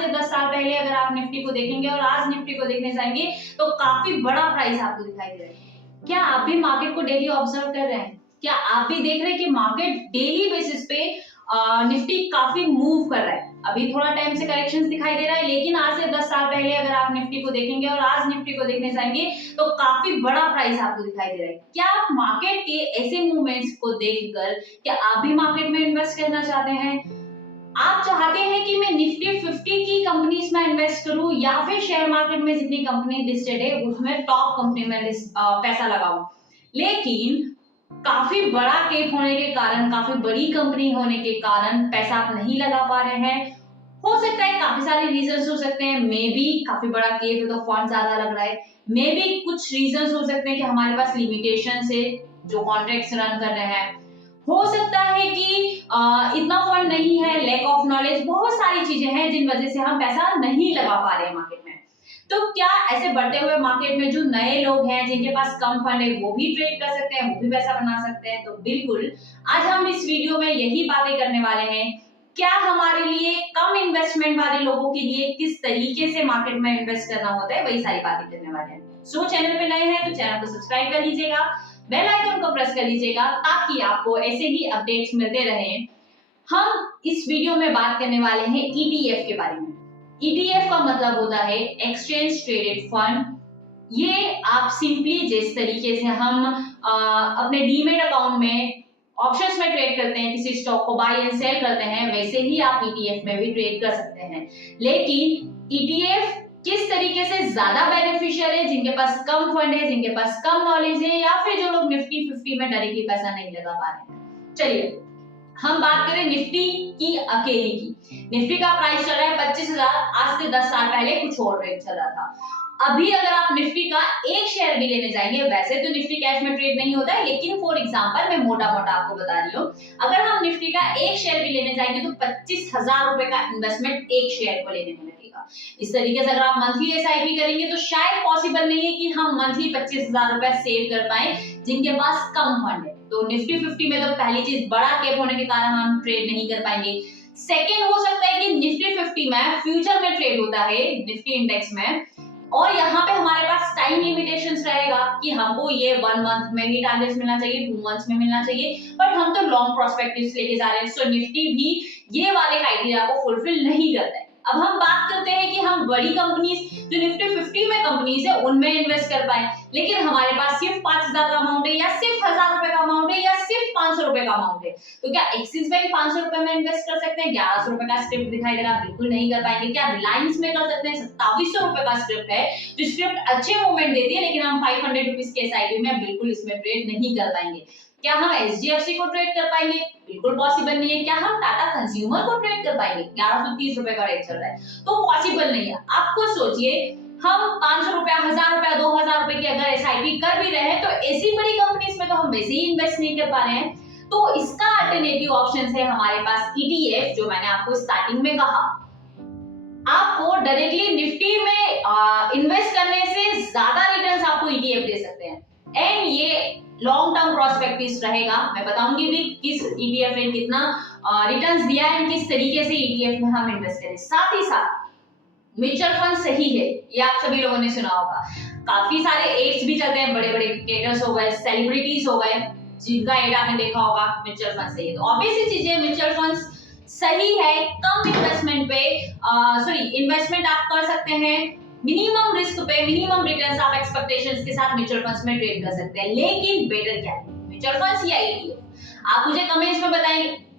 से 10 साल पहले अगर आप निफ्टी को देखेंगे और आज निफ्टी को देखने जाएंगे तो काफी बड़ा प्राइस आपको दिखाई दे रहा है। क्या आप भी मार्केट को डेली ऑब्जर्व कर रहे हैं? क्या आप भी देख रहे हैं कि मार्केट डेली बेसिस पे निफ्टी काफी मूव कर रहा है? अभी थोड़ा टाइम से करेक्शंस दिखाई दे रहा है, लेकिन आज से 10 साल पहले अगर आप निफ्टी को देखेंगे और आज निफ्टी को देखने जाएंगे तो काफी बड़ा प्राइस आपको दिखाई दे रहा है। क्या आप मार्केट के ऐसे मूवमेंट्स को देखकर क्या आप भी मार्केट में इन्वेस्ट करना चाहते हैं? आप चाहते हैं कि मैं निफ्टी 50 की कंपनीज में इन्वेस्ट करूं या फिर शेयर मार्केट में जितनी कंपनी लिस्टेड है उसमें टॉप कंपनी में पैसा लगाऊं, लेकिन काफी बड़ा केप होने के कारण, काफी बड़ी कंपनी होने के कारण पैसा आप नहीं लगा पा रहे हैं। हो सकता है काफी सारे रीजंस हो सकते हैं, मे बी काफी बड़ा केप है तो फंड ज्यादा लग रहा है, मे बी कुछ रीजंस हो सकते हैं कि हमारे पास लिमिटेशन है जो कॉन्ट्रैक्ट्स रन कर रहे हैं, हो सकता है कि इतना फंड नहीं है, लैक ऑफ नॉलेज, बहुत सारी चीजें हैं जिन वजह से हम पैसा नहीं लगा पा रहे हैं मार्केट में। तो क्या ऐसे बढ़ते हुए मार्केट में जो नए लोग हैं जिनके पास कम फंड है वो भी ट्रेड कर सकते हैं, वो भी पैसा बना सकते हैं? तो बिल्कुल आज हम इस वीडियो में यही बातें करने वाले हैं। क्या हमारे लिए कम इन्वेस्टमेंट वाले लोगों के लिए किस तरीके से मार्केट में इन्वेस्ट करना होता है, वही सारी बातें करने वाले हैं। सो चैनल पे नए हैं तो चैनल को सब्सक्राइब कर लीजिएगा, बेल आइकन को प्रेस कर लीजिएगा ताकि आपको ऐसे ही अपडेट्स मिलते रहें। हम इस वीडियो में बात करने वाले हैं ETF के बारे में। ETF का मतलब होता है एक्सचेंज ट्रेडेड फंड। ये आप सिंपली जिस तरीके से हम अपने डीमेट अकाउंट में ऑप्शंस में ट्रेड करते हैं, किसी स्टॉक को बाय एंड सेल करते हैं, वैसे ही आप ETF में भी ट्रेड कर सकते हैं। लेकिन ETF किस तरीके से ज्यादा बेनिफिशियल है? जिनके पास कम फंड है, जिनके पास कम नॉलेज है, या फिर जो लोग निफ्टी 50 में डायरेक्टली पैसा नहीं लगा पा रहे हैं। चलिए हम बात करें निफ्टी की अकेली की। निफ्टी का प्राइस चल रहा है 25,000, आज से 10 साल पहले कुछ और रेट चल रहा था। अभी अगर आप निफ्टी का एक शेयर भी लेने जाएंगे, वैसे तो निफ्टी कैश में ट्रेड नहीं होता है, लेकिन फॉर एग्जांपल मैं मोटा मोटा आपको बता रही हूँ, अगर हम निफ्टी का एक शेयर भी लेने जाएंगे तो 25,000 रुपए का इन्वेस्टमेंट एक शेयर को लेने में लगेगा। इस तरीके से अगर आप मंथली SIP करेंगे तो शायद पॉसिबल नहीं है कि हम मंथली 25,000 रुपए सेव कर पाए जिनके पास कम फंड है। तो निफ्टी 50 में तो पहली चीज बड़ा कैप होने के कारण हम ट्रेड नहीं कर पाएंगे। सेकेंड हो सकता है कि निफ्टी 50 में फ्यूचर में ट्रेड होता है निफ्टी इंडेक्स में, और यहाँ पे हमारे पास टाइम लिमिटेशंस रहेगा कि हमको ये 1 मंथ में ही टारगेट्स मिलना चाहिए, 2 मंथ्स में मिलना चाहिए, बट हम तो लॉन्ग प्रोस्पेक्टिव्स लेके जा रहे हैं। सो निफ्टी भी ये वाले क्राइटेरिया को फुलफिल नहीं करता है। अब हम बात करते हैं कि हम बड़ी कंपनीज जो निफ्टी 50 में कंपनीज है उनमें इन्वेस्ट कर पाए, लेकिन हमारे पास सिर्फ 5,000 का अमाउंट है, या सिर्फ 1,000 रुपए का अमाउंट है, या सिर्फ 500 रुपए का अमाउंट है। तो क्या एक्सिस बैंक 500 रुपए में इन्वेस्ट कर सकते हैं? 1100 रुपए का स्क्रिप्ट दिखाई दे रहा है, बिल्कुल नहीं कर पाएंगे। क्या रिलायंस में कर सकते हैं? 2700 रुपए का स्क्रिप्ट है, जो स्क्रिप्ट अच्छे मूवमेंट देती है, लेकिन हम 500 रुपीज के SIP में बिल्कुल इसमें ट्रेड नहीं कर पाएंगे। क्या हम SGFC को ट्रेड कर पाएंगे? बिल्कुल पॉसिबल नहीं है। क्या हम टाटा कंज्यूमर को ट्रेड कर पाएंगे? 1130 रुपए का रेट चल रहा है, तो पॉसिबल नहीं है। आप खुद सोचिए, हम 500 रुपया, 1000 रुपया, 2000 रुपए की अगर SIP कर भी रहे हैं तो ऐसी बड़ी कंपनीज में तो हम वैसे ही इन्वेस्ट नहीं कर पा रहे हैं। तो इसका अल्टरनेटिव ऑप्शन है हमारे पास ETF, जो मैंने आपको स्टार्टिंग में कहा। आपको डायरेक्टली निफ्टी में इन्वेस्ट करने से ज्यादा रिटर्न्स आपको ETF दे सकते हैं, एंड ये लॉन्ग टर्म प्रोस्पेक्टिव्स रहेगा। मैं बताऊंगी भी किस ETF ने कितना रिटर्न्स दिया है, किस तरीके से ETF में हम इन्वेस्ट करें। साथ ही साथ म्यूचुअल फंड सही है, ये आप सभी लोगों ने सुना होगा। काफी सारे एड्स भी चलते हैं, बड़े बड़े क्रिएटर्स हो गए, सेलिब्रिटीज हो गए, जिनका एड आपने देखा होगा म्यूचुअल फंड सही है। तो ऑब्वियसली चीजें म्यूचुअल फंड्स सही है, कम इन्वेस्टमेंट पे इन्वेस्टमेंट आप कर सकते हैं, मिनिमम रिस्क पे मिनिमम रिटर्न्स आप एक्सपेक्टेशंस के साथ म्यूचुअल फंड्स में ट्रेड कर सकते हैं। लेकिन बेटर क्या है, म्यूचुअल फंड्स या ETF? आप मुझे कमेंट्स में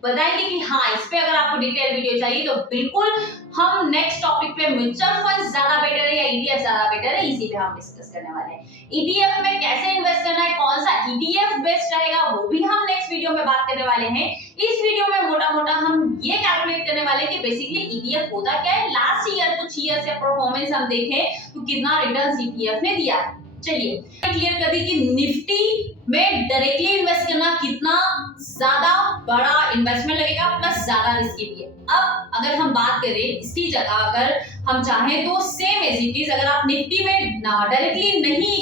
बताएंगे कि हाँ, इस पे अगर आपको डिटेल वीडियो चाहिए तो बिल्कुल हम नेक्स्ट टॉपिक पे म्यूचुअल फंड्स ज्यादा बेटर है या ETF ज्यादा बेटर है, इसी पे हम डिस्कस करने वाले हैं। ETF में कैसे इन्वेस्ट करना है, कौन सा ETF बेस्ट रहेगा, वो भी हम नेक्स्ट वीडियो में बात करने वाले हैं। इस वीडियो में मोटा मोटा हम ये कैलकुलेट करने वाले हैं कि बेसिकली ETF होता क्या है, लास्ट ईयर कुछ ईयर से परफॉर्मेंस हम देखें तो कितना रिटर्न्स ETF ने दिया है। चलिए क्लियर कर दी कि निफ्टी में डायरेक्टली इन्वेस्ट करना कितना ज्यादा बड़ा इन्वेस्टमेंट लगेगा, प्लस ज्यादा रिस्की भी है। अब अगर हम बात करें इसकी जगह, अगर हम चाहें तो सेम एज इट इज, अगर आप निफ्टी में डायरेक्टली नहीं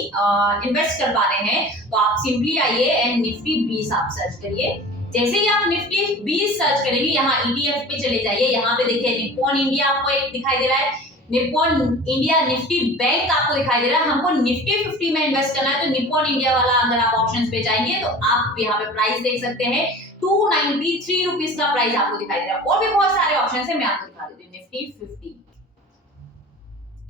इन्वेस्ट कर पा रहे हैं तो आप सिंपली आइए एंड निफ्टी 20 आप सर्च करिए। जैसे ही आप निफ्टी 20 सर्च करेंगे, यहाँ ETF पे चले जाइए, यहाँ पे देखिए निप्पॉन इंडिया आपको एक दिखाई दे रहा है, निप्पॉन इंडिया निफ्टी बैंक आपको दिखाई दे रहा है। हमको निफ्टी 50 में इन्वेस्ट करना है तो निप्पॉन इंडिया वाला अगर आप ऑप्शंस पे जाएंगे तो आप यहाँ पे प्राइस देख सकते हैं 293 रुपीस का प्राइस आपको दिखाई दे रहा है। और भी बहुत सारे ऑप्शन है, मैं आपको दिखा देती हूँ। निफ्टी 50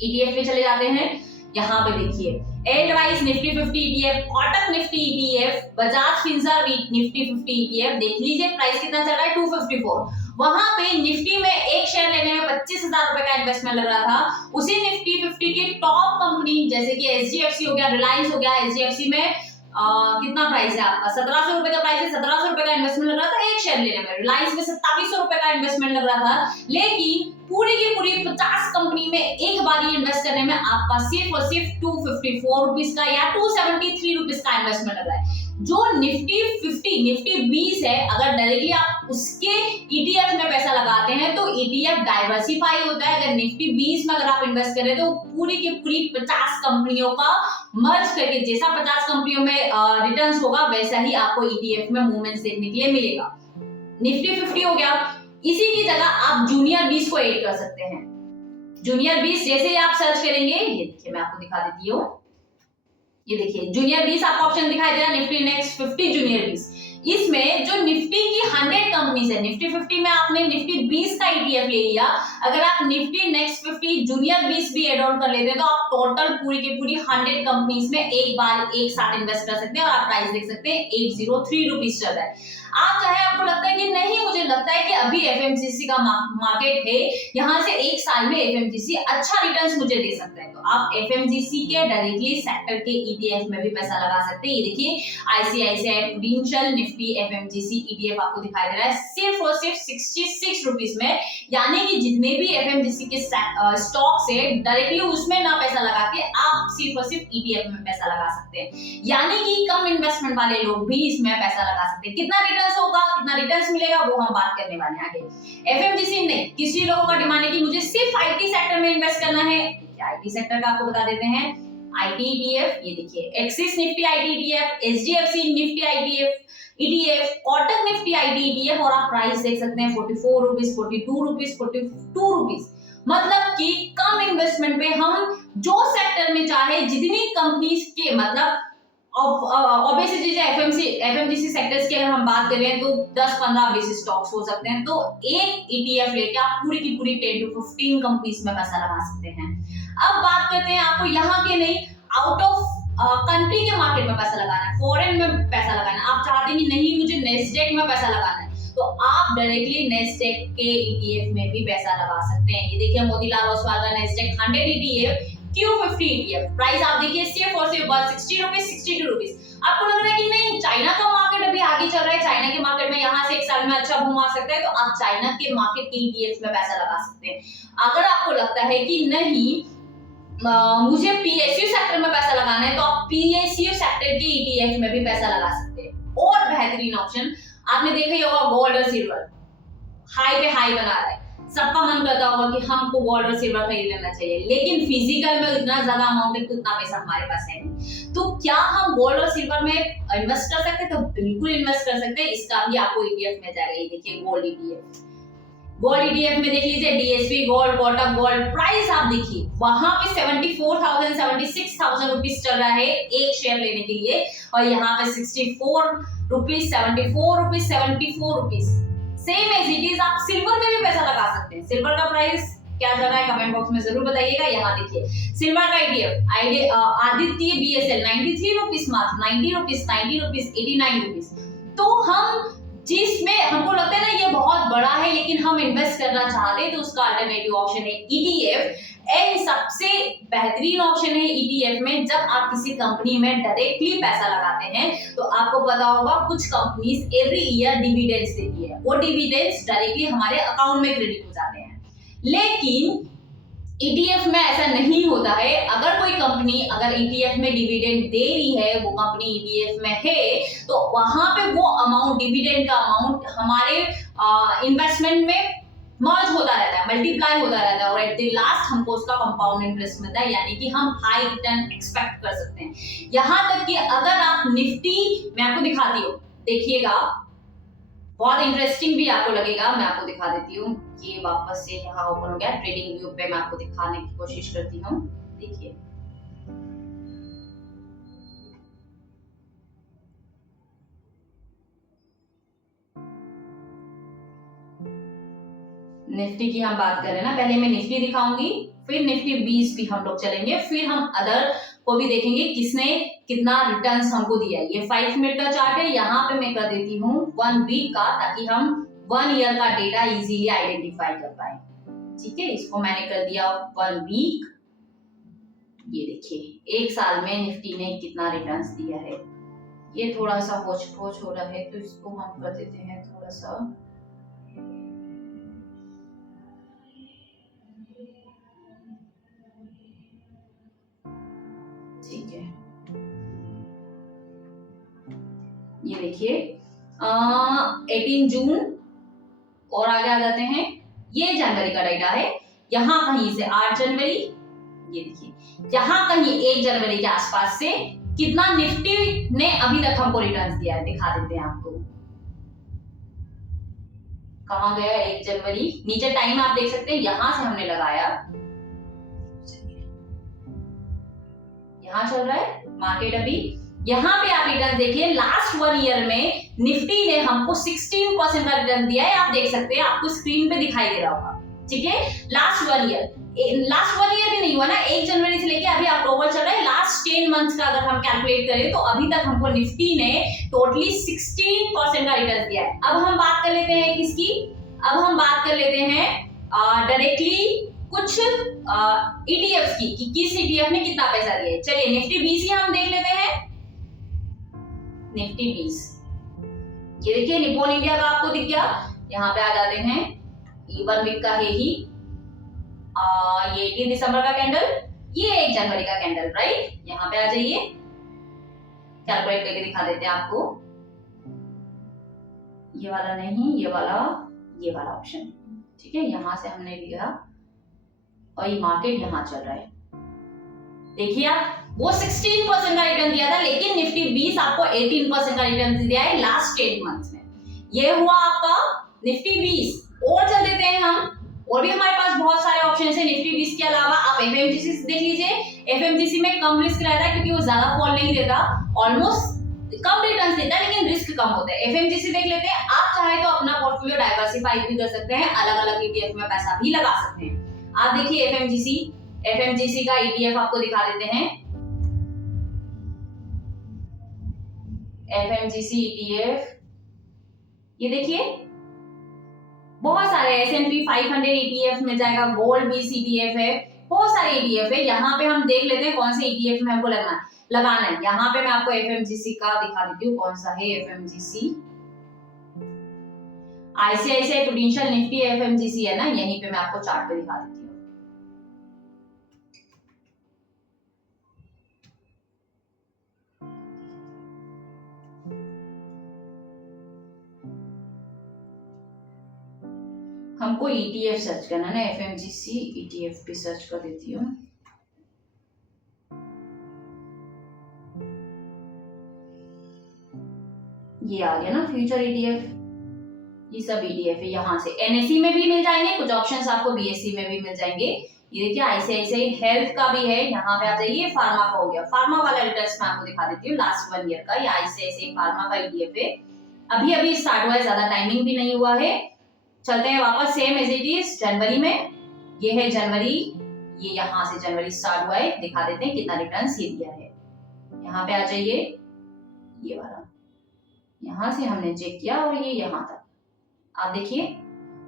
ETF पे चले जाते हैं, यहाँ पे देखिए advice Nifty 50 ETF, Kotak Nifty ETF, Bajaj Finserv Nifty 50 ETF, देख लीजिए प्राइस कितना चल रहा है 254। वहां पे निफ्टी में एक शेयर लेने में 25,000 रुपए का इन्वेस्टमेंट लग रहा था। उसी निफ्टी 50 की टॉप कंपनी जैसे कि एचडीएफसी हो गया, रिलायंस हो गया, एचडीएफसी में कितना प्राइस है आपका 1700 रुपए का प्राइस है, 1700 रुपए का इन्वेस्टमेंट लग रहा था एक शेयर लेने में। रिलायंस में 2700 रुपए का इन्वेस्टमेंट लग रहा था, लेकिन पूरी की पूरी 50 कंपनी में एक बार ही इन्वेस्ट करने में आपका सिर्फ और सिर्फ 254 रुपीस का या 273 रुपीस का इन्वेस्टमेंट लग रहा है। जो निफ्टी 50 निफ्टी 20 है, अगर डायरेक्टली आप उसके ईटीएफ में पैसा लगाते हैं तो ईटीएफ डाइवर्सिफाई होता है। अगर निफ्टी 20 में अगर आप इन्वेस्ट करें तो पूरी की पूरी 50 कंपनियों का मर्ज करके जैसा 50 कंपनियों में रिटर्न्स होगा वैसा ही आपको ईटीएफ में मूवमेंट्स देखने के लिए मिलेगा। निफ्टी 50 हो गया, इसी की जगह आप जूनियर 20 को ऐड कर सकते हैं। जूनियर 20 जैसे ही आप सर्च करेंगे, ये देखिए मैं आपको दिखा देती हूँ, ये देखिए जूनियर 20 आपको ऑप्शन दिखाई दे रहा है, निफ्टी नेक्स्ट 50 जूनियर 20। इसमें जो निफ्टी की 100 कंपनीज है, निफ्टी 50 में आपने निफ्टी 20 का ईटीएफ ले लिया, अगर आप निफ्टी नेक्स्ट 50 जूनियर 20 भी एड ऑन कर लेते हैं तो आप टोटल पूरी की पूरी 100 कंपनीज में एक बार एक साथ इन्वेस्ट कर सकते हैं और आप प्राइस देख सकते हैं 803 रुपीज चल रहा है। आप चाहे आपको लगता है कि नहीं, मुझे लगता है कि अभी एफएमजीसी का मार्केट है, यहाँ से एक साल में एफएमजीसी अच्छा रिटर्न्स मुझे दे सकता है, तो आप एफएमजीसी के डायरेक्टली सेक्टर के ईटीएफ में भी पैसा लगा सकते हैं। ये देखिए ICICI prudential Nifty FMGC ETF आपको दिखाई दे रहा है सिर्फ और सिर्फ 66 रुपीस में, यानी कि जितने भी एफएमजीसी के स्टॉक्स है डायरेक्टली उसमें ना पैसा लगा के आप सिर्फ और सिर्फ ईटीएफ में पैसा लगा सकते हैं, यानी कि कम इन्वेस्टमेंट वाले लोग भी इसमें पैसा लगा सकते हैं। कितना होगा, कितना रिटर्न्स मिलेगा वो हम बात करने वाले हैं आगे। एफएमजीसी नहीं, किसी लोगों का डिमांड है कि मुझे सिर्फ आईटी सेक्टर में इन्वेस्ट करना है, आईटी सेक्टर का आपको बता देते हैं आईटी ईटीएफ। ये देखिए axis Nifty IT ETF, HDFC Nifty ETF, Kotak Nifty IT ETF, और आप प्राइस देख सकते हैं 44 रुपीस, 42 रुपीस, 42 रुपीस। मतलब कि कम इन्वेस्टमेंट पे हम जो सेक्टर में चाहे जितनी कंपनीज के मतलब ऑब्वियसली एफएमजीसी सेक्टर्स की अगर हम बात करें तो 10-15 बेसिस स्टॉक्स हो सकते हैं, तो एक ईटीएफ लेके आप पूरी की पूरी 10 to 15 कंपनीज में पैसा लगा सकते हैं। अब बात करते हैं आपको यहाँ के नहीं, आउट ऑफ कंट्री के मार्केट में पैसा लगाना है, फॉरेन में पैसा लगाना है। आप चाहते हैं कि नहीं मुझे नेस्डेक में पैसा लगाना है, तो आप डायरेक्टली नेस्डेक के ईटीएफ में भी पैसा लगा सकते हैं। ये देखिए मोतीलाल ओसवाल का Nasdaq 100 ETF Q50 ETF, price आप देखिए सिर्फ और सिर्फ 60 रुपीस, 62 रुपीस। आपको लग रहा है कि नहीं चाइना का मार्केट अभी आगे चल रहा है, चाइना के मार्केट में यहाँ से एक साल में अच्छा बूम आ सकता है, तो आप चाइना के मार्केट के ETF में पैसा लगा सकते हैं। अगर आपको लगता है कि नहीं मुझे PSU सेक्टर में पैसा लगाना है, तो आप PSU सेक्टर के ETF में भी पैसा लगा सकते हैं। और बेहतरीन ऑप्शन आपने देखा ही होगा, गोल्ड और सिल्वर हाई पे हाई बना रहा है, सबका मन करता होगा कि हमको गोल्ड और सिल्वर खरीद लेना चाहिए, लेकिन फिजिकल में इतना ज्यादा अमाउंट है, उतना पैसा हमारे पास है नहीं, तो क्या हम गोल्ड और सिल्वर में इन्वेस्ट कर सकते हैं? तो बिल्कुल इन्वेस्ट कर सकते हैं। इसका भी आपको ईटीएफ में जाएगा, ये देखिए गोल्ड ईटीएफ। गोल्ड ईटीएफ में देख लीजिए DSP gold, Kotak gold, price आप देखिए वहां पे 74,000 76,000 रुपीस चल रहा है एक शेयर लेने के लिए, और यहाँ पे 64 rupees, 74 rupees, 74 rupees. Same as it is आप सिल्वर में भी पैसा लगा सकते हैं। सिल्वर का प्राइस क्या चल रहा है कमेंट बॉक्स में जरूर बताइएगा। यहाँ देखिए सिल्वर का ईटीएफ आदित्य बीएसएल 93 रुपीस मात्र, 90 रुपीस, 90 रुपीस, 89 रुपीस। तो हम जिसमें हमको लगता है ना ये बहुत बड़ा है लेकिन हम इन्वेस्ट करना चाहते हैं, तो उसका अल्टरनेटिव ऑप्शन है ईटीएफ। एंड सबसे बेहतरीन ऑप्शन है ईटीएफ में, जब आप किसी कंपनी में डायरेक्टली पैसा लगाते हैं तो आपको पता होगा कुछ कंपनीज एवरी ईयर डिविडेंड्स देती है, वो डिविडेंड्स डायरेक्टली हमारे अकाउंट में क्रेडिट हो जाते हैं। लेकिन ईटीएफ में ऐसा नहीं होता है। अगर कोई कंपनी अगर ईटीएफ में डिविडेंड दे रही है, वो कंपनी ईटीएफ में है, तो वहां पे वो अमाउंट डिविडेंड का अमाउंट हमारे इन्वेस्टमेंट में मर्ज होता रहता है, मल्टीप्लाई होता रहता है, और एट द लास्ट हमको उसका कंपाउंड इंटरेस्ट मिलता है, यानी कि हम हाई रिटर्न एक्सपेक्ट कर सकते हैं। यहां तक कि अगर आप निफ्टी, मैं आपको दिखाती हूँ, देखिएगा बहुत इंटरेस्टिंग भी आपको लगेगा। मैं आपको दिखा देती हूँ, ये वापस से यहाँ ओपन हो गया। ट्रेडिंग व्यू पे मैं आपको दिखाने की कोशिश करती हूँ। देखिए निफ्टी की हम बात करें ना, पहले मैं निफ्टी दिखाऊंगी, फिर निफ्टी 20 भी हम लोग चलेंगे, फिर हम अदर को भी देखेंगे किसने कितना रिटर्न्स हमको दिया है। ये 5 मिनट का चार्ट है, यहाँ पे मैं कर देती हूँ 1 वीक का, ताकि हम 1 ईयर का डेटा इजीली आइडेंटिफाई कर पाए। ठीक है, इसको मैंने कर दिया 1 वीक। ये देखिए 1 साल में निफ्टी ने कितना रिटर्न्स दिया है। ये थोड़ा सा होच पोच हो रहा है, तो इसको हम कर देते हैं थोड़ा सा। ठीक है, ये देखिए 18 जून और आगे आ जाते हैं। ये जनवरी का डेटा है, यहाँ कहीं से 8 जनवरी, ये देखिए यहाँ कहीं 1 जनवरी के आसपास से कितना निफ्टी ने अभी तक हमको रिटर्न्स दिया है, दिखा देते हैं आपको। कहाँ गया 1 जनवरी, नीचे टाइम आप देख सकते हैं, यहां से हमने लगाया, यहाँ चल रहा है मार्केट अभी। यहाँ पे आप रिटर्न देखिए, लास्ट 1 ईयर में निफ्टी ने हमको 16% का रिटर्न दिया है। आप देख सकते हैं, आपको स्क्रीन पे दिखाई दे रहा होगा। ठीक है, लास्ट 1 ईयर भी नहीं हुआ ना, 1 जनवरी से लेके अभी अक्टूबर चल रहा है, लास्ट 10 मंथ्स का अगर हम कैलकुलेट करें तो अभी तक हमको निफ्टी ने टोटली 16% का रिटर्न दिया है। अब हम बात कर लेते हैं किसकी, अब हम बात कर लेते हैं डायरेक्टली कुछ ईटीएफ की, कि किस ईटीएफ ने कितना पैसा दिया है। चलिए निफ्टी 20 ही हम देख लेते हैं। निफ्टी 20, ये देखिए निप्पॉन इंडिया का आपको दिख गया, यहाँ पे आ जाते हैं। ये 1 वीक का है ही, ये 18 दिसंबर का कैंडल, ये 1 जनवरी का कैंडल, राइट। यहाँ पे आ जाइए, कैलकुलेट करके दिखा देते हैं आपको। ये वाला नहीं, ये वाला ऑप्शन। ठीक है, यहां से हमने लिया और ये मार्केट यहाँ चल रहा है। देखिए आप, वो 16% का रिटर्न दिया था, लेकिन निफ्टी 20 आपको 18% का रिटर्न दिया है लास्ट 10 मंथ्स में। ये हुआ आपका निफ्टी 20। और चल देते हैं हम, और भी हमारे पास बहुत सारे ऑप्शन है निफ्टी 20 के अलावा। आप एफएमजीसी देख लीजिए, एफएमजीसी में कम रिस्क रहता है क्योंकि वो ज्यादा फॉल नहीं देता, ऑलमोस्ट कम रिटर्न्स देता है, लेकिन रिस्क कम होता है। एफएमजीसी देख लेते हैं। आप चाहे तो अपना पोर्टफोलियो डाइवर्सिफाई भी कर सकते हैं, अलग अलग ईटीएफ में पैसा भी लगा सकते हैं। आप देखिए एफएमजीसी का ईटीएफ आपको दिखा देते हैं। एफएमजीसी ईटीएफ, ये देखिए बहुत सारे S&P 500 ईटीएफ मिल जाएगा, गोल्ड 20 ईटीएफ है, बहुत सारे ईटीएफ है। यहाँ पे हम देख लेते हैं कौन से ईटीएफ में हमको लगाना है। यहाँ पे मैं आपको एफएमजीसी का दिखा देती हूँ, कौन सा है FMGC. ICICI prudential Nifty FMGC है ना, यहीं पे मैं आपको चार्ट पे दिखा देती हूँ। हमको ईटीएफ सर्च करना है ना, एफएमजीसी ईटीएफ पे सर्च कर देती हूँ। ये आ गया ना फ्यूचर ईटीएफ, ये सब ईटीएफ है। यहाँ से एनएससी में भी मिल जाएंगे, कुछ ऑप्शंस आपको बीएससी में भी मिल जाएंगे। ये देखिए आईसीआईसीआई हेल्थ का भी है, यहाँ पे आ जाइए। फार्मा का हो गया, फार्मा वाला रिटर्न्स मैं आपको दिखा देती हूँ लास्ट 1 ईयर का। ये आईसीआईसीआई फार्मा का ईटीएफ है, अभी स्टार्ट हुआ है, ज्यादा टाइमिंग भी नहीं हुआ है। चलते हैं वापस सेम एज इट इज जनवरी में। ये है जनवरी, ये यहाँ से जनवरी स्टार्ट हुआ है, दिखा देते हैं कितना रिटर्न्स ये दिया है। यहाँ पे आ जाइए, ये वाला यहाँ से हमने चेक किया और ये यहाँ तक आप देखिए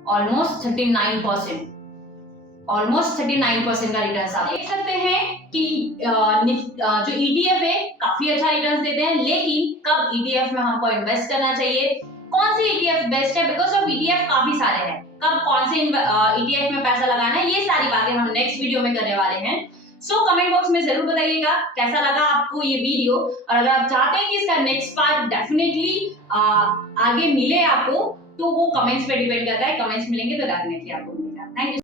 ऑलमोस्ट 39% का रिटर्न्स आप देख सकते हैं कि जो ईटीएफ है काफी अच्छा रिटर्न्स देते हैं। लेकिन कब ईटीएफ में हमको इन्वेस्ट करना चाहिए, कौन सी ईटीएफ बेस्ट है, बिकॉज ऑफ ईटीएफ काफी सारे हैं, कब कौन से ईटीएफ में पैसा लगाना है, ये सारी बातें हम नेक्स्ट वीडियो में करने वाले हैं। सो कमेंट बॉक्स में जरूर बताइएगा कैसा लगा आपको ये वीडियो, और अगर आप चाहते हैं कि इसका नेक्स्ट पार्ट डेफिनेटली आगे मिले आपको, तो वो कमेंट्स पे डिपेंड करता है। कमेंट्स मिलेंगे तो डेफिनेटली आपको मिलेगा। Thank you.